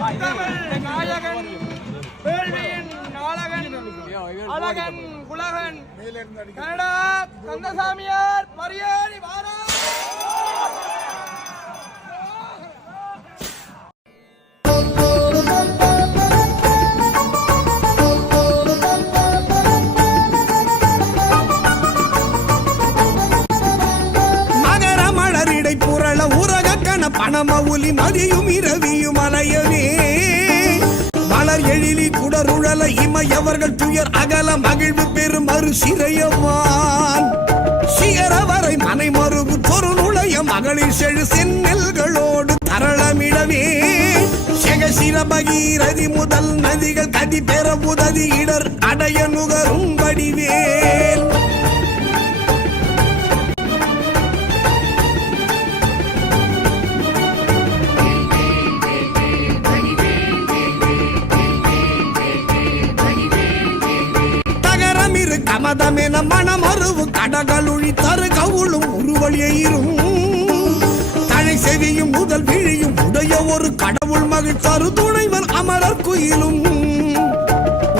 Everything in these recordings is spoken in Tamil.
நாயகன் வேள்வியின் நாளகன் அழகன் குலகன் கனடா கந்தசாமியார் பரியாணி வாரா பணமவுலி மதியும் இரவியும் அலையவே. மலர் எழிலி குடருழல இமையவர்கள் துயர் அகல மகிழ்வு பெரும் மறு சிறையவான் சிகரவரை மனை மருகு தொரு நுழைய மகளிர் செழு செந்நெல்களோடு தரளமிடவே. செகசிர முதல் நதிகள் கதி பெற உதவி இடர் அடைய நுகரும் வடிவேல். மதமென கமதமென மனமருவு கடகளுழி தரு கவுளும் உருவழியும் தழை செவியும் முதல் விழியும் உடைய ஒரு கடவுள் மகிழ் தரு துணைவர் அமரர் குயிலும்.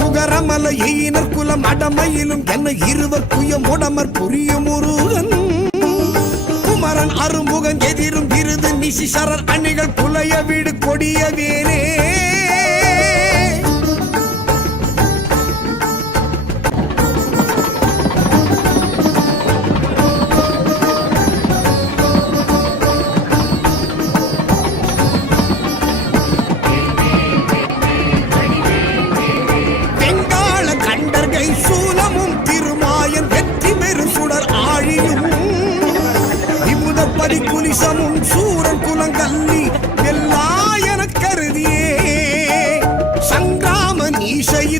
உகரமல எயினர் குலம் அடமையிலும் என்ன இருவர் குயம் உடமர் புரியும் முருகன். குமரன் அரும்புகன் எதிரும் விருது நிசிசரர் அணிகள் புலைய வீடு கொடியவே விமுதப்படி சூரன் குலங்கல்லி எல்லா என கருதியே. சங்கிராம நீச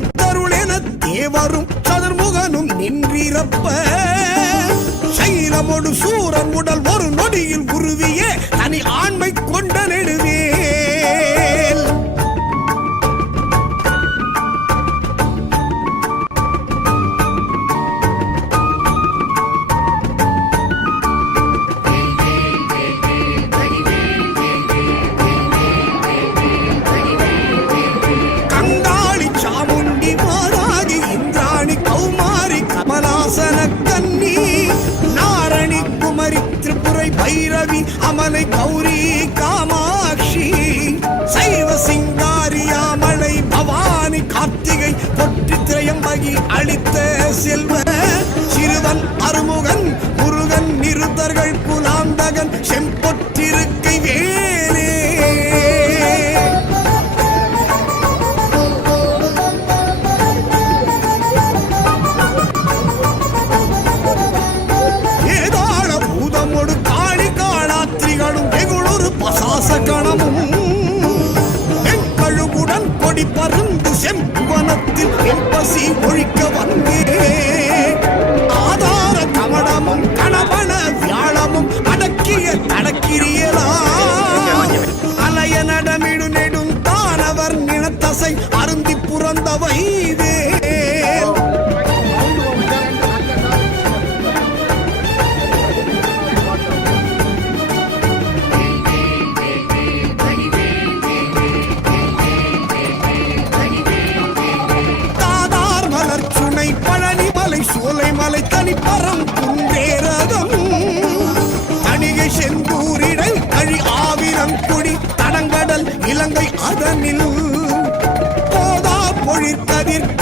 என தேவரும் சதுர்முகனும் நின்றிரப்ப. சைலமொடு சூரன் உடல் ஒரு நொடியில் உருவிய. தனி ஆண்மை அளித்த செல்வ சிறுவன் அருமுகன் முருகன் நிறுத்தர்கள் குலாந்தகன் செம்பொற்றிருக்கை வேலே. ஏதாள பூதமொடு காளி காளாத்திரிகளும் வெகுளொரு பசாச கணமும் வெண்கழுகுடன் கொடி பருந்து என் பசி ஒழிக்க வந்தே. ஆதார கவனமும் கணவன வியாழமும் அடக்கிய தடக்கிரியலா. அலைய நடமிடு நெடும் தானவர் நிலத்தசை அருந்தி புறந்தவை பொழிற்கதிர்